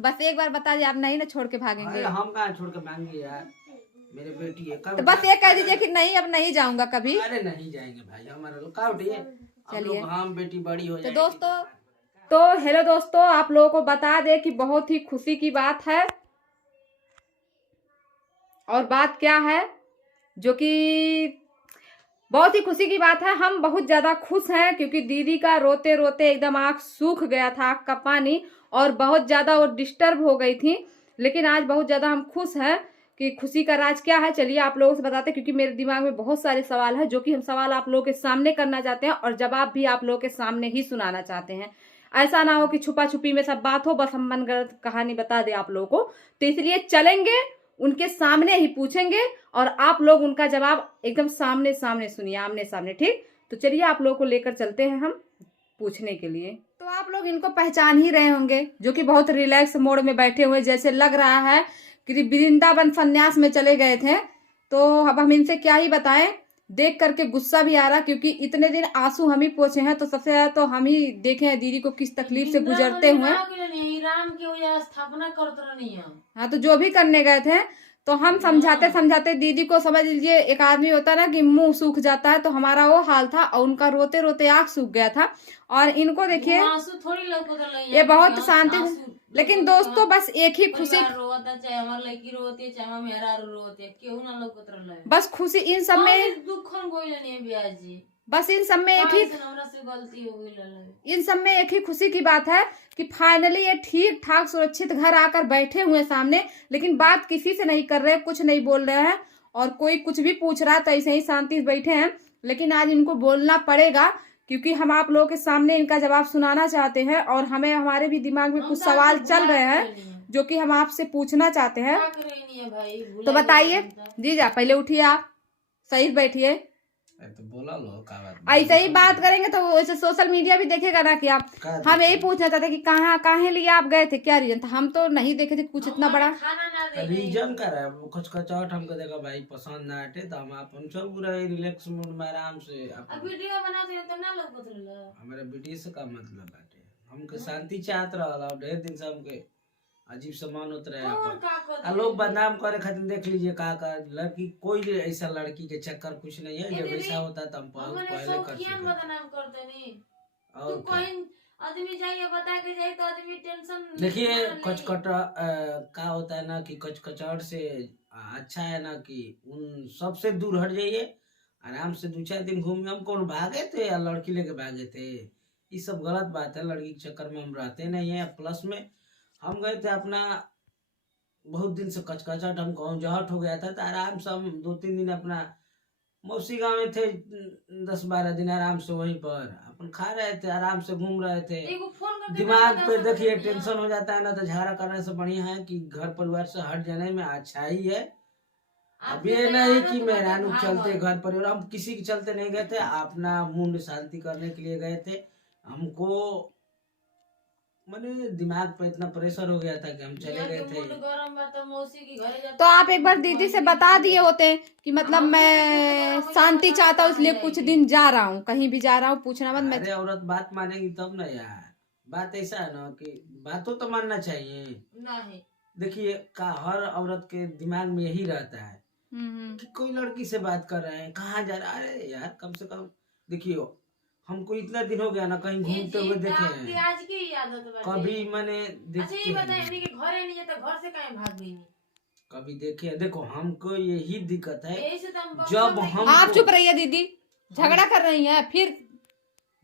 बस एक बार बता दिए, आप नहीं ना छोड़ के भागेंगे। हम कहाँ छोड़ के भागेंगे यार, मेरे बेटी है। तो बस ये कह दीजिए कि नहीं अब नहीं जाऊंगा कभी। अरे नहीं जाएंगे भाई, हमारा लोग का उठिए। चलिए हम बेटी बड़ी हो तो दोस्तों, तो हेलो दोस्तों, आप लोगों को बता दे कि बहुत ही खुशी की बात है। और बात क्या है जो कि बहुत ही खुशी की बात है, हम बहुत ज्यादा खुश हैं क्योंकि दीदी का रोते रोते एकदम आंख सूख गया था, आंख का पानी, और बहुत ज्यादा वो डिस्टर्ब हो गई थी। लेकिन आज बहुत ज्यादा हम खुश हैं कि खुशी का राज क्या है, चलिए आप लोगों से बताते हैं, क्योंकि मेरे दिमाग में बहुत सारे सवाल है जो कि हम सवाल आप लोगों के सामने करना चाहते हैं और जवाब भी आप लोगों के सामने ही सुनाना चाहते हैं। ऐसा ना हो कि छुपा छुपी में सब बात हो, बस हम मनगढ़ंत कहानी बता दें आप लोगों को। तो इसलिए चलेंगे, उनके सामने ही पूछेंगे और आप लोग उनका जवाब एकदम सामने सामने सुनिए, आमने सामने। ठीक, तो चलिए आप लोगों को लेकर चलते हैं हम पूछने के लिए। तो आप लोग इनको पहचान ही रहे होंगे, जो कि बहुत रिलैक्स मोड में बैठे हुए, जैसे लग रहा है कि वृंदावन संन्यास में चले गए थे। तो अब हम इनसे क्या ही बताएं, देख करके गुस्सा भी आ रहा, क्योंकि इतने दिन आंसू हम ही पोछे हैं, तो सबसे ज्यादा तो हम ही देखे हैं दीदी को किस तकलीफ से गुजरते हुए। राम की स्थापना करते नहीं है। हाँ, तो जो भी करने गए थे, तो हम समझाते समझाते दीदी को, समझ लीजिए एक आदमी होता ना कि मुंह सूख जाता है, तो हमारा वो हाल था और उनका रोते रोते आंख सूख गया था। और इनको देखिए, ये बहुत शांति। लेकिन दोस्तों बस एक ही खुशी, बस खुशी इन सब में, बस इन सब में एक ही, इन सब में एक ही खुशी की बात है कि फाइनली ये ठीक ठाक सुरक्षित घर आकर बैठे हुए सामने। लेकिन बात किसी से नहीं कर रहे, कुछ नहीं बोल रहे हैं, और कोई कुछ भी पूछ रहा है तो ऐसे ही शांति से बैठे हैं। लेकिन आज इनको बोलना पड़ेगा क्योंकि हम आप लोगों के सामने इनका जवाब सुनाना चाहते हैं, और हमें, हमारे भी दिमाग में कुछ सवाल चल रहे हैं जो कि हम आपसे पूछना चाहते हैं। तो बताइए जीजा, पहले उठिए, आप सही बैठिए। तो बोला लो का बात, ऐसे ही बात करेंगे तो वैसे सोशल मीडिया भी देखेगा ना कि आप, हम यही पूछना चाहते कि कहाँ लिए आप गए थे, क्या रीजन था। हम तो नहीं देखे थे कुछ इतना बड़ा रीजन का रहा, कुछ कचौट हमको देखा भाई पसंद ना आटे, तो हम अपन सब पूरा रिलैक्स मूड में आराम से वीडियो बना दे तो ना लोग हमारे वीडियो से का मतलब बाटे, हमके शांति चाहत रहा, ढेर दिन से हमके अजीब सामान होता है। लोग बदनाम करे खातिर देख लीजिए का लड़की, कोई ऐसा लड़की के चक्कर कुछ नहीं है। जब ऐसा होता तो हम पहले कर आदमी जाइए बता के जाए तो आदमी टेंशन। देखिए कचकटा का होता है ना कि कचकचाहट से अच्छा है ना कि उन सबसे दूर हट जाइए, आराम से 2-4 दिन घूमिए। हम कौन भागे थे या लड़की लेके भागे थे, ये सब गलत बात है। लड़की के चक्कर में हम रहते नहीं है। प्लस में हम गए थे अपना, बहुत दिन से कचकचाहट हमको जहट हो गया था, तो आराम से हम 2-3 दिन अपना मौसी गाँव में थे, 10-12 दिन आराम से वहीं पर अपन खा रहे थे, आराम से घूम रहे थे। दिमाग पे देखिए टेंशन हो जाता है ना, तो झाड़ा करने से बढ़िया है कि घर परिवार से हट जाने में अच्छा ही है। अब ये नहीं कि मेहरानू चलते घर परिवार, हम किसी के चलते नहीं गए थे, अपना मूड शांति करने के लिए गए थे। हमको मैंने दिमाग पे इतना प्रेशर हो गया था कि हम चले गए थे। तो आप एक बार दीदी से बता दिए होते कि मतलब मैं शांति चाहता हूँ, इसलिए कुछ दिन जा रहा हूँ, कहीं भी जा रहा हूँ, पूछना मत। अरे औरत बात मानेगी तब ना यार। बात ऐसा है ना कि बातों तो मानना चाहिए। नहीं देखिए का हर औरत के दिमाग में यही रहता है कि कोई लड़की से बात कर रहे हैं, कहाँ जा रहा है। अरे यार कम से कम देखिए, हमको इतना दिन हो गया ना कहीं घूमते हुए देखे हैं, आज की आदत कभी मैंने घर से कहीं भाग गई, कभी देखे। देखो हमको यही दिक्कत है, तो जब हम, आप चुप रहिए दीदी, झगड़ा कर रही हैं, फिर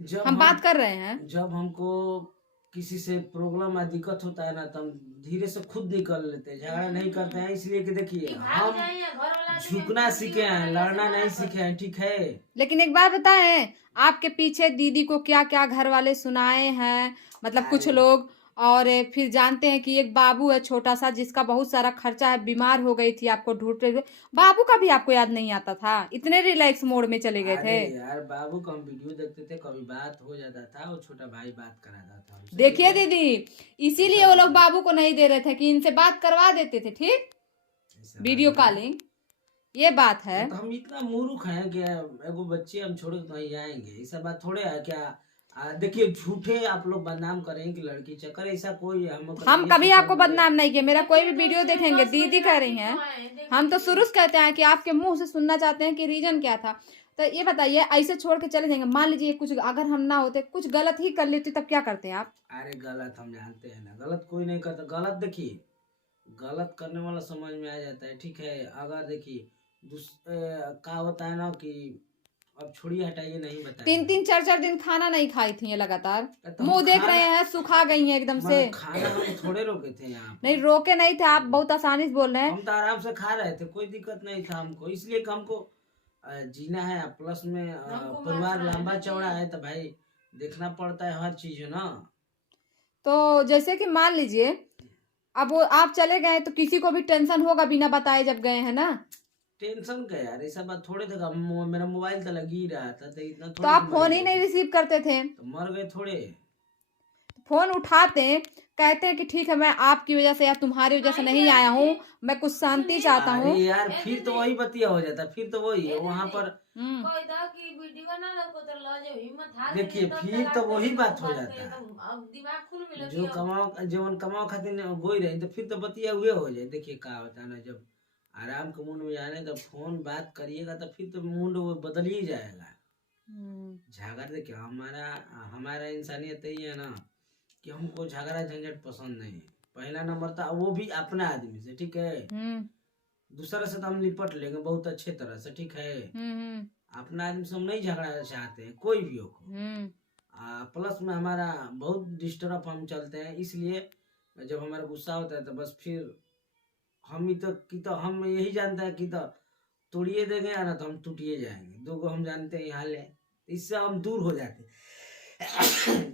जब हम बात कर रहे हैं। जब हमको किसी से प्रॉब्लम या दिक्कत होता है ना, तो हम धीरे से खुद निकल लेते हैं, झगड़ा नहीं करते हैं। इसलिए कि देखिए हम झुकना सीखे हैं, लड़ना नहीं सीखे हैं, ठीक है। लेकिन एक बात बताएं, आपके पीछे दीदी को क्या क्या घर वाले सुनाए हैं, मतलब कुछ लोग, और फिर जानते हैं कि एक बाबू है छोटा सा जिसका बहुत सारा खर्चा है, बीमार हो गई थी, आपको ढूंढते हुए। बाबू का भी आपको याद नहीं आता था, इतने रिलैक्स मोड में चले गए थे। यार बाबू का हम वीडियो देखते थे, कभी बात हो जाता था, वो छोटा भाई बात कराता था। देखिए दीदी, इसीलिए वो लोग बाबू को नहीं दे रहे थे कि इनसे बात करवा देते थे, ठीक, वीडियो कॉलिंग, ये बात है। तो हम इतना मूर्ख हैं कि एगो बच्चे हम छोड़ के कहीं आएंगे, ऐसा बात थोड़े है क्या। देखिए झूठे आप लोग बदनाम करें कि लड़की चक्कर, ऐसा कोई हम कभी आपको बदनाम नहीं किए। मेरा कोई भी वीडियो देखेंगे दीदी कह रही हैं, हम तो शुरू से कहते हैं कि आपके मुंह से सुनना चाहते हैं कि रीजन क्या था। तो ये बताइए, ऐसे छोड़ के चले जाएंगे? मान लीजिए कुछ अगर हम ना होते, कुछ गलत ही कर लेते, तब क्या करते हैं आप? अरे गलत हम जानते हैं ना, गलत कोई नहीं करता। गलत देखिए, गलत करने वाला समझ में आ जाता है, ठीक है। अगर देखिए क्या होता है ना कि अब छोड़िए, हटाइए, नहीं बताइए। 3-3 4-4 दिन खाना नहीं खाई थी ये लगातार, तो मुंह देख खाना- रहे हैं सुखा गई हैं एकदम से। खाना हम थोड़े रोके थे यहाँ पर। नहीं रोके नहीं थे आप, बहुत आसानी से बोल रहे हैं। हम तो आराम से खा रहे थे, कोई दिक्कत नहीं था हमको। इसलिए कि हमको जीना है, प्लस में हमको परिवार मारना है लंबा ना चौड़ा कि- है, तो भाई देखना पड़ता है हर चीज ना। तो जैसे कि मान लीजिए अब वो आप चले गए तो किसी को भी टेंशन होगा बिना बताए जब गए हैं ना। टेंशन का यार, ऐसा बात थोड़े थे। मेरा मोबाइल तो लग ही रहा था, तो इतना तो थोड़े आप कि फोन मर ही गए नहीं थे। रिसीव करते थे। तो मर गए थोड़े। फोन उठाते कहते हैं कि ठीक है, मैं आपकी वजह से या तुम्हारी वजह से नहीं आया हूँ, मैं कुछ शांति चाहता अरे हूँ। यार फिर तो वही बतिया हो जाता, फिर तो वही है वहां पर। कोई था कि वीडियो ना लोग को तो लो जो हिम्मत हार देखिए, गई, तब फिर तक तो आते वही हैं, बात तो हो बात जाता करें, है। तो अब दिमाग खुल में लगी जो अब। कमाओ, जीवन कमाओ खातिर गोई रहे, तो फिर तो बतिया हुए हो जाए। देखिए क्या होता है ना, जब आराम के मूड में जाने तो फोन बात करिएगा, तो फिर तो मूड वो बदल ही जाएगा। झगड़ा देखिए, हमारा हमारा इंसानियत यही है ना कि हमको झगड़ा झंझट पसंद नहीं है। पहला नंबर था, वो भी अपना आदमी से, ठीक है। दूसरा से तो हम निपट लेंगे बहुत अच्छे तरह से, ठीक है। अपना आदमी से हम नहीं झगड़ा चाहते हैं, कोई भी हो। प्लस में हमारा बहुत डिस्टर्ब हम चलते हैं, इसलिए जब हमारा गुस्सा होता है तो बस फिर हम ही तो कि तो हम यही जानते हैं कि तो तोड़िए देंगे या ना तो हम टूटिए जाएंगे। दो को हम जानते हैं हाल है, इससे हम दूर हो जाते हैं।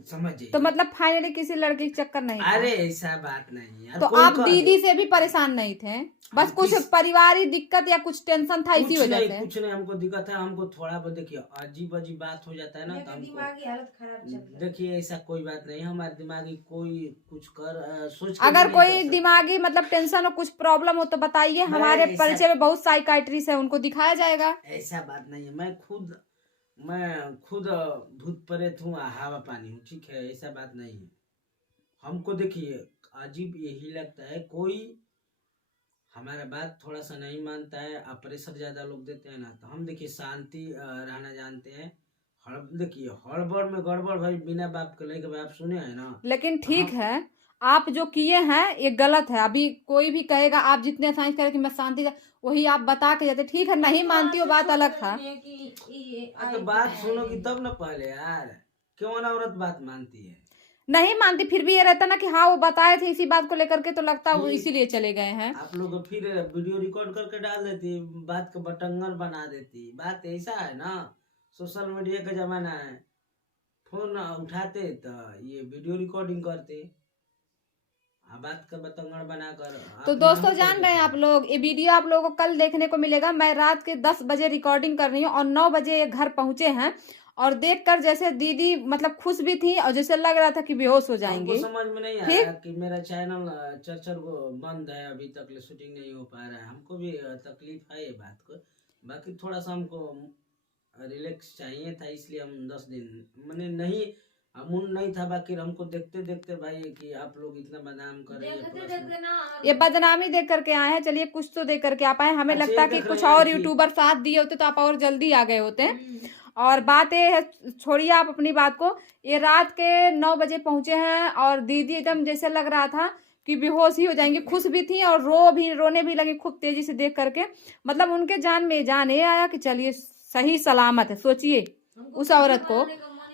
समझिए। तो मतलब फाइनली किसी लड़के के चक्कर नहीं था। अरे ऐसा बात नहीं यार। तो कोई आप कह दीदी दे- से भी परेशान नहीं थे, बस हम कुछ किस- पारिवारिक दिक्कत या कुछ टेंशन था इसी कुछ वजह नहीं, से? कुछ नहीं हमको दिक्कत है। हमको थोड़ा बहुत देखिए अजीब अजीब बात हो जाता है ना, तो हमको दिमागी हालत खराब चल रही है। देखिए ऐसा कोई बात नहीं। हमारे दिमागी कोई कुछ सोच के अगर भी नहीं कर कोई सकता। दिमागी मतलब टेंशन हो, कुछ प्रॉब्लम हो तो बताइए, मैं हमारे ऐसा- परिचय में बहुत साइकाइट्रिस्ट है, उनको दिखाया जाएगा। ऐसा बात नहीं है। मैं खुद भूत प्रेत हूँ, हवा पानी हूँ, ठीक है। ऐसा बात नहीं है। हमको देखिए अजीब यही लगता है, कोई हमारा बात थोड़ा सा नहीं मानता है, प्रेशर ज्यादा लोग देते हैं ना, तो हम देखिए शांति रहना जानते हैं। देखिए हड़बड़ में गड़बड़ भाई, बिना बाप के लेके आप सुने हैं ना। लेकिन ठीक है, आप जो किए हैं ये गलत है। अभी कोई भी कहेगा आप जितने आसानी से करें कि मैं शांति से, वही आप बता के जाते, ठीक है नहीं मानती हो बात अलग था। तो बात सुनोगी तब ना पहले यार, क्यों ना औरत बात मानती है। नहीं मानती, फिर भी ये रहता ना कि हाँ वो बताए थे इसी बात को लेकर के, तो लगता वो ठीक। इसीलिए चले गए हैं। आप लोग फिर वीडियो रिकॉर्ड करके डाल देती, बात को बटंगर बना देती। बात ऐसा है ना, सोशल मीडिया का जमाना है। फोन उठाते तो ये वीडियो रिकॉर्डिंग करते, बात का बतंगड़ बनाकर। तो दोस्तों जान रहे हैं आप लोग, ये वीडियो आप लोगों को कल देखने को मिलेगा। मैं रात के 10 बजे रिकॉर्डिंग कर रही हूँ और 9 बजे ये घर पहुंचे हैं, और देखकर जैसे दीदी मतलब खुश भी थी और जैसे लग रहा था कि बेहोश हो जाएंगे। हमको समझ में नहीं आया कि मेरा चैनल चर्चर को बंद है, अभी तक शूटिंग नहीं हो पा रहा है। हमको भी तकलीफ है ये बात को। बाकी थोड़ा सा हमको रिलैक्स चाहिए था, इसलिए हम 10 दिन मैंने नहीं मूड नहीं था। बाकी हमको देखते देखते भाई कि आप लोग इतना बदनाम कर रहे हैं, ये बदनामी देख करके आए हैं। चलिए कुछ तो देख करके आप आए, हमें अच्छा, लगता ये कि देख कुछ रहे हैं और कि- यूट्यूबर साथ दिए होते तो आप और जल्दी आ गए होते। और बात ये है, छोड़िए आप अपनी बात को। ये रात के 9 बजे पहुंचे हैं और दीदी एकदम जैसे लग रहा था कि बेहोश ही हो जाएंगे। खुश भी थी और रोने भी लगी खूब तेजी से देख करके। मतलब उनके जान में जान ये आया कि चलिए सही सलामत है, सोचिए उस औरत को।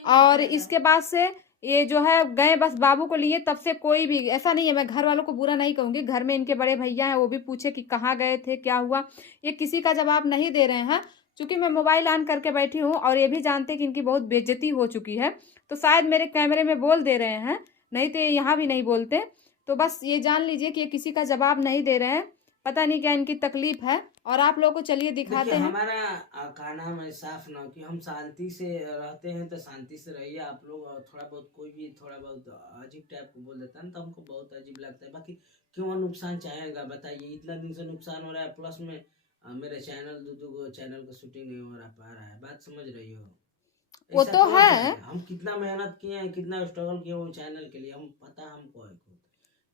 और इसके बाद से ये जो है गए बस बाबू को लिए, तब से कोई भी ऐसा नहीं है। मैं घर वालों को बुरा नहीं कहूंगी, घर में इनके बड़े भैया हैं, वो भी पूछे कि कहाँ गए थे, क्या हुआ, ये किसी का जवाब नहीं दे रहे हैं। चूंकि मैं मोबाइल ऑन करके बैठी हूँ और ये भी जानते कि इनकी बहुत बेइज्जती हो चुकी है, तो शायद मेरे कैमरे में बोल दे रहे हैं, नहीं तो ये यहाँ भी नहीं बोलते। तो बस ये जान लीजिए कि ये किसी का जवाब नहीं दे रहे हैं, पता नहीं क्या इनकी तकलीफ है। और आप लोगों को चलिए दिखाते हैं। हमारा का नाम है साफ ना कि हम शांति से रहते हैं, तो शांति से रहिए। आप लोग थोड़ा बहुत कोई भी थोड़ा बहुत अजीब टाइप को बोल देता है ना, तो हमको बहुत अजीब लगता है। बाकी क्यों नुकसान चाहेगा बताइए, इतना दिन से नुकसान हो रहा है, प्लस में मेरे चैनल दो चैनल का शूटिंग नहीं हो पा रहा है। बात समझ रही हो? वो ऐसा तो कौन है। सा है? हम कितना मेहनत किए हैं, कितना स्ट्रगल किए वो चैनल के लिए, हम पता हमको है खुद।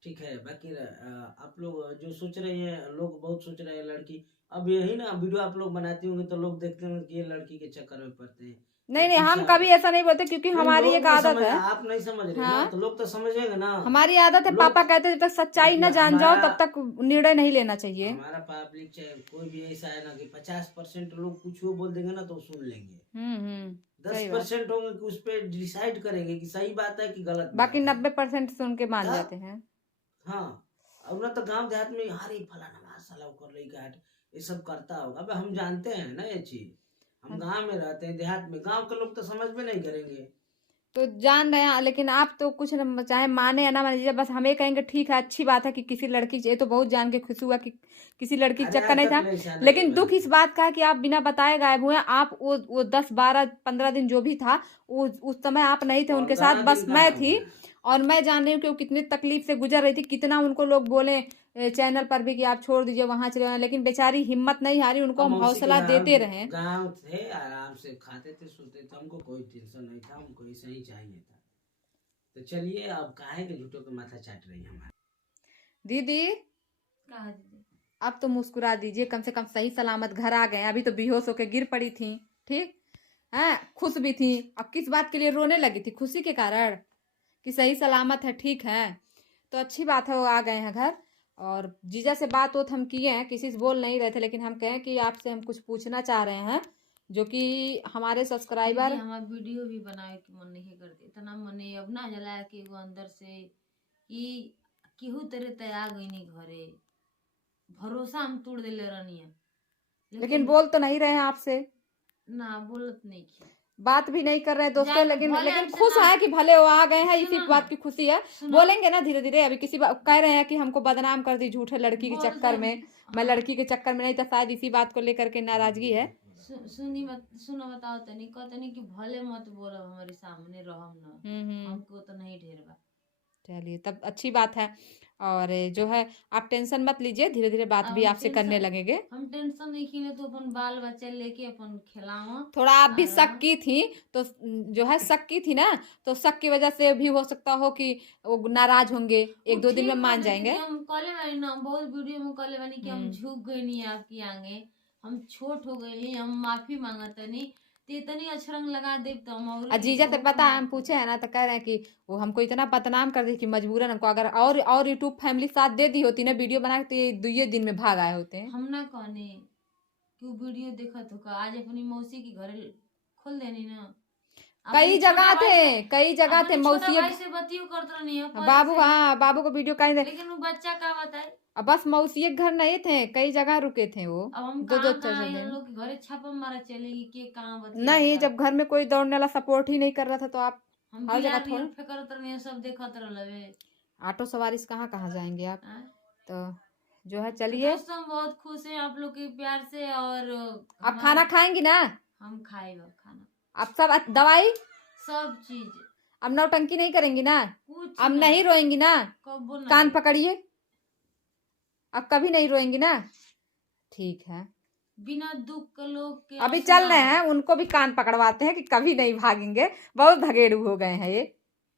ठीक है, बाकी आप लोग जो सोच रहे हैं, लोग बहुत सोच रहे हैं लड़की, अब यही ना वीडियो आप लोग बनाती होंगे तो लोग देखते होंगे कि ये लड़की के चक्कर में पड़ते हैं, नहीं या नहीं, हम पीछा। कभी ऐसा नहीं बोलते क्योंकि नहीं, हमारी लोग एक ना आदत समझ, है। आप नहीं समझ रहे ना, हाँ, तो लोग तो समझेंगे ना। हमारी आदत है, लोग पापा कहते हैं जब तक सच्चाई देखिए, न जान जाओ हमारा तब तक निर्णय नहीं लेना चाहिए। हमारा पब्लिक चाहे कोई भी ऐसा है ना कि 50% लोग कुछ वो बोल देंगे ना तो सुन लेंगे, दस सही बात। परसेंट होंगे कि उस पर डिसाइड करेंगे कि सही बात है कि गलत बाकी बात है। 90% सुन के मान तब जाते हैं। हाँ, अब ना तो गांव देहात में अरे फलाना माशाल्लाह वो कर रही का ये सब करता होगा, अब हम जानते हैं ना ये चीज, हम गांव में रहते हैं, देहात में, गांव के लोग तो समझ में नहीं करेंगे। तो जान रहे हैं, लेकिन आप तो कुछ न, चाहे माने या ना माने, बस हमें कहेंगे ठीक है, अच्छी बात है कि किसी लड़की, ये तो बहुत जान के खुश हुआ कि किसी लड़की अरे चक्कर नहीं आज था। तक ऐसा नहीं लेकिन दुख इस बनती। बात का है कि आप बिना बताए गायब हुए। आप वो 10 12 15 दिन जो भी था, उस समय आप नहीं थे उनके साथ, 15 बस दिन मैं कहाँ थी। हुए? और मैं जान रही हूँ कि वो कितनी तकलीफ से गुजर रही थी, कितना उनको लोग बोले चैनल पर भी कि आप छोड़ दीजिए, वहां चले जाएं, लेकिन बेचारी हिम्मत नहीं हारी, उनको हम हम मौसी के हौसला यहाँ देते रहे। गांव थे, आराम से खाते थे सोते थे, हमको कोई टेंशन नहीं था, हमको ऐसा ही चाहिए था। तो चलिए, अब काहे के झूठों के माथा चाट रही है हमारा। दीदी कहा दीदी? अब तो मुस्कुरा दीजिए, कम से कम सही सलामत घर आ गए। अभी तो बेहोश होके गिर पड़ी थी, ठीक है, खुश भी थी। अब किस बात के लिए रोने लगी थी? खुशी के कारण कि सही सलामत है, ठीक है। तो अच्छी बात है, वो आ गए हैं घर। और जीजा से बात वो हम किए हैं, किसी से बोल नहीं रहे थे, लेकिन हम कहें कि आपसे हम कुछ पूछना चाह रहे हैं, जो कि हमारे दीदी सब्सक्राइबर। हमार वीडियो भी बनाए के मन नहीं करते, इतना मने अब ना जला के एगो अंदर से कि केहू तेरे तया गई नहीं घरे, भरोसा हम तोड़ देले रहनी है। लेकिन बोल तो नहीं रहे हैं आपसे, ना बोलत नहीं की, बात भी नहीं कर रहे हैं दोस्तों, जाए लेकिन भले लेकिन हमसे खुश ना। है कि भले वो आ गए हैं, इसी सुनो बात ना, की खुशी है। सुनो। बोलेंगे ना धीरे धीरे। अभी कह रहे हैं कि हमको बदनाम कर दी झूठे लड़की के बोल चक्कर दे। में। मैं हाँ। लड़की के चक्कर में नहीं था, शायद इसी बात को लेकर के नाराजगी है। सुनो बताओ तनी, कहतनी कि भले मत बोलो हमारे सामने रहम ना, हमको तो नहीं ढेर बा। चलिए, तब अच्छी बात है। और जो है, आप टेंशन मत लीजिए, धीरे धीरे बात अब भी हम आपसे करने टेंशन लगेंगे। हम टेंशन नहीं खीले तो अपन बाल बच्चे लेके अपन खिलाओ। थोड़ा आप भी शक और की थी, तो जो है शक की थी ना, तो शक की वजह से भी हो सकता हो कि वो नाराज होंगे, वो 1 2 दिन में ठीक मान बात है दीदी, जाएंगे। हम कॉले वाली ना बहुत वीडियो में कॉले वाली कि हम झुक गए नहीं आपकी आगे, हम छोट हो गए, हम माफी मांगत नहीं, ते इतनी अछरंग लगा दे तो हम और अजीजा से पता है, हम पूछे है ना, तो कह रहे हैं कि वो हमको इतना बदनाम कर दी कि मजबूरन हमको, अगर और यूट्यूब फैमिली साथ दे दी होती ना वीडियो बना के, तो ये 2 दिन में भाग आए होते हैं। हम ना कहने कि वो वीडियो देखा तो का आज अपनी मौसी की घर खोल देनी ना। कई जगह थे, कई जगह थे छोटा मौसी। भाई से बतियो करत नहीं है बाबू, हाँ, बाबू को वीडियो कहीं दे। लेकिन वो बच्चा का बताए। अब बस मौसी के घर नहीं थे, कई जगह रुके थे वो, अब हम 2 2 कहाँ 4 कहाँ 4 ये दिन। लोग के घरे छापा मारा चलेगी के कहाँ बतिया नहीं, था। जब घर में कोई दौड़ने वाला सपोर्ट ही नहीं कर रहा था, तो आप हम हर जगह बिहार थोड़ा। नियर फेकरत रहनी सब देखत रहलवे। ऑटो सवारी से कहाँ कहाँ जाएंगे आप? हाँ? तो जो है, तो चलिए, दोस्तों हम बहुत खुश हैं आप लोग के प्यार से। और आप खाना खाएंगी ना? हम खाएगा खाना आप सब दवाई, सब चीज, अब नौटंकी नहीं करेंगी ना? कुछ अब नहीं रोएंगी ना? कबो नहीं। कान पकड़िए, अब कभी नहीं रोएंगी ना? ठीक है, बिना दुख के लोग के अभी आंसू चल ना रहे आए। हैं, उनको भी कान पकड़वाते हैं कि कभी नहीं भागेंगे, बहुत भगेड़ू हो गए हैं ये।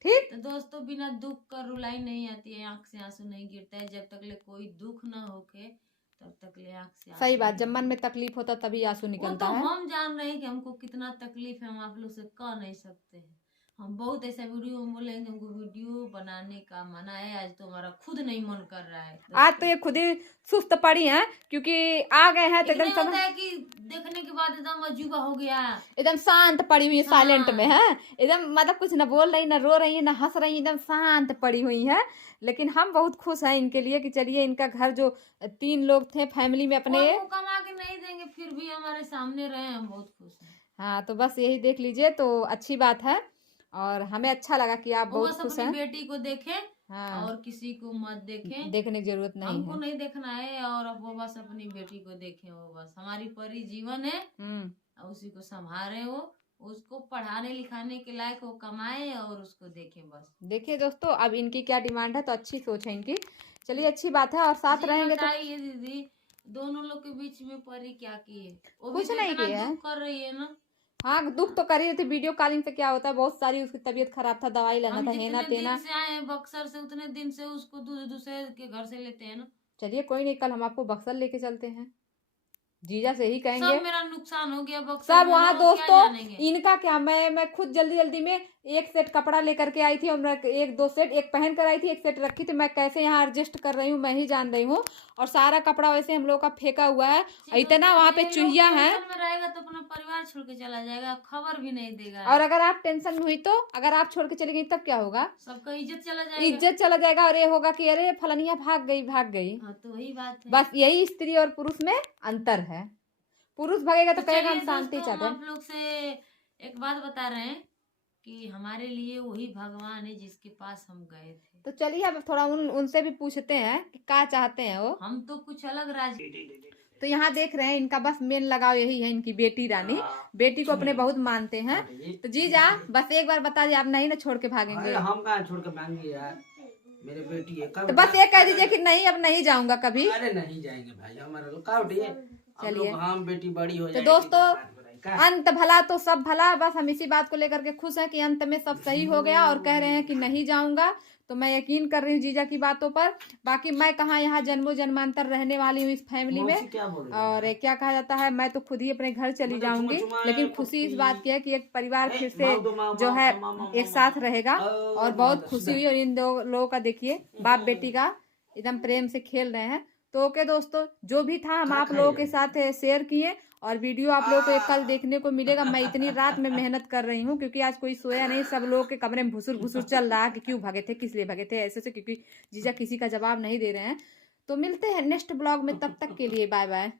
ठीक, तो दोस्तों बिना दुख का रुलाई नहीं आती है, आंख से आंसू नहीं गिरता है, जब तक ले कोई दुख ना होके तब तक ले आंख से आंसू सही बात, नहीं जब मन में गिरता। तकलीफ होता तभी आंसू वो निकलता तो है। हम जान रहे हैं कि हमको कितना तकलीफ है, हम आप लोग से कह नहीं सकते हैं। हम बहुत ऐसा वीडियो में बोले कि हमको वीडियो बनाने का मना है, आज तो हमारा खुद नहीं मन कर रहा है। आज तो ये खुद ही सुस्त पड़ी हैं, क्योंकि आ गए हैं तो एकदम एकदम होता है कि देखने के बाद एकदम अजूबा हो गया। एकदम शांत पड़ी हुई है, साइलेंट में हाँ। है एकदम, मतलब कुछ ना बोल रही, ना रो रही है, ना हंस रही है, एकदम शांत पड़ी हुई है। लेकिन हम बहुत खुश हैं इनके लिए कि चलिए, इनका घर जो 3 लोग थे फैमिली में अपने। और वो कमा के नहीं देंगे फिर भी हमारे सामने रहे, हम बहुत खुश हैं। हाँ, तो बस यही देख लीजिए, तो अच्छी बात है। और हमें अच्छा लगा कि आप वो बहुत बस खुश अपनी हैं। बेटी को देखें हाँ, और किसी को मत देखें, देखने की जरूरत नहीं हमको है। नहीं देखना है। और अब वो बस अपनी बेटी को देखें, वो बस हमारी परी जीवन है और उसी को संभाले, वो उसको पढ़ाने लिखाने के लायक वो कमाए और उसको देखें बस। देखिए दोस्तों, अब इनकी क्या डिमांड है, तो अच्छी सोच है इनकी। चलिए, अच्छी बात है, और साथ जी रहेंगे तो बताइए दीदी, दोनों लोग के बीच में परी क्या की है? वो भी कुछ तो नहीं इतना किया है। दुख कर रही है ना। हाँ दुख तो कर ही रही थी। वीडियो कॉलिंग पे क्या होता है, बहुत सारी उसकी तबीयत खराब था, दवाई लेना हम था, हेना जितने तेना। दिन से आए हैं बक्सर से उतने दिन से उसको दूसरे के घर से लेते हैं ना। चलिए कोई नहीं, कल हम आपको बक्सर लेके चलते हैं, जीजा से ही सब कहेंगे। मेरा नुकसान हो गया बक्सर सब में, वहाँ लोग क्या दोस्तों, जानेंगे। इनका क्या, मैं खुद जल्दी जल्दी में एक सेट कपड़ा लेकर के आई थी और मैं एक दो सेट, एक पहन कर आई थी, एक सेट रखी थी। मैं कैसे यहाँ एडजस्ट कर रही हूँ मैं ही जान रही हूँ। और सारा कपड़ा वैसे हम लोग का फेंका हुआ है, इतना वहाँ पे चूहिया है। टेंशन में रहेगा तो अपना परिवार छोड़ के चला जाएगा, खबर भी नहीं देगा। और अगर आप टेंशन में हुई तो, अगर आप छोड़ के चली गई तब क्या होगा? सबका इज्जत चला जाएगा। इज्जत चला जाएगा, और ये होगा कि अरे फलनिया भाग गई भाग गई। हाँ तो वही बात है। बस यही स्त्री और पुरुष में अंतर है। पुरुष भागेगा तो कहेगा हम चलिए शांति दोस्तों, चाहते हम हैं। आप लोग से एक बात बता रहे हैं कि हमारे लिए वही भगवान है जिसके पास हम गए थे। तो चलिए अब थोड़ा उनसे भी पूछते हैं कि क्या चाहते हैं वो। हम तो कुछ अलग राज। तो यहाँ देख रहे हैं इनका बस मेन लगाव यही है, इनकी बेटी रानी, बेटी को अपने बहुत मानते हैं। तो जीजा बस एक बार बता दीजिए, आप नहीं ना छोड़ के भागेंगे? हम कहाँ छोड़ के भागेंगे यार, मेरे बेटी है। तो बस ये कह दीजिए कि नहीं अब नहीं जाऊंगा कभी। अरे नहीं जाएंगे भाई, हमारा लोग का उठिए। चलिए हम बेटी बड़ी हो तो जाएगी दोस्तों, का? अंत भला तो सब भला। बस हम इसी बात को लेकर के खुश हैं कि अंत में सब सही हो गया, और कह रहे हैं कि नहीं जाऊंगा। तो मैं यकीन कर रही हूँ जीजा की बातों पर। बाकी मैं कहाँ यहाँ जन्मों जन्मांतर रहने वाली हूँ इस फैमिली में। क्या बोल रहे और क्या कहा जाता है, मैं तो खुद ही अपने घर चली जाऊंगी। लेकिन खुशी इस बात की है कि एक परिवार फिर से जो है एक साथ रहेगा, और बहुत खुशी हुई। और इन दो लोगों का देखिए, बाप बेटी का एकदम प्रेम से खेल रहे हैं। तो ओके दोस्तों, जो भी था हम आप लोगों के साथ शेयर किए, और वीडियो आप लोगों को कल देखने को मिलेगा। मैं इतनी रात में मेहनत कर रही हूँ क्योंकि आज कोई सोया नहीं, सब लोगों के कमरे में भुसुर भुसुर चल रहा है कि क्यों भागे थे, किस लिए भागे थे, ऐसे क्योंकि जीजा किसी का जवाब नहीं दे रहे हैं। तो मिलते हैं नेक्स्ट ब्लॉग में, तब तक के लिए बाय बाय।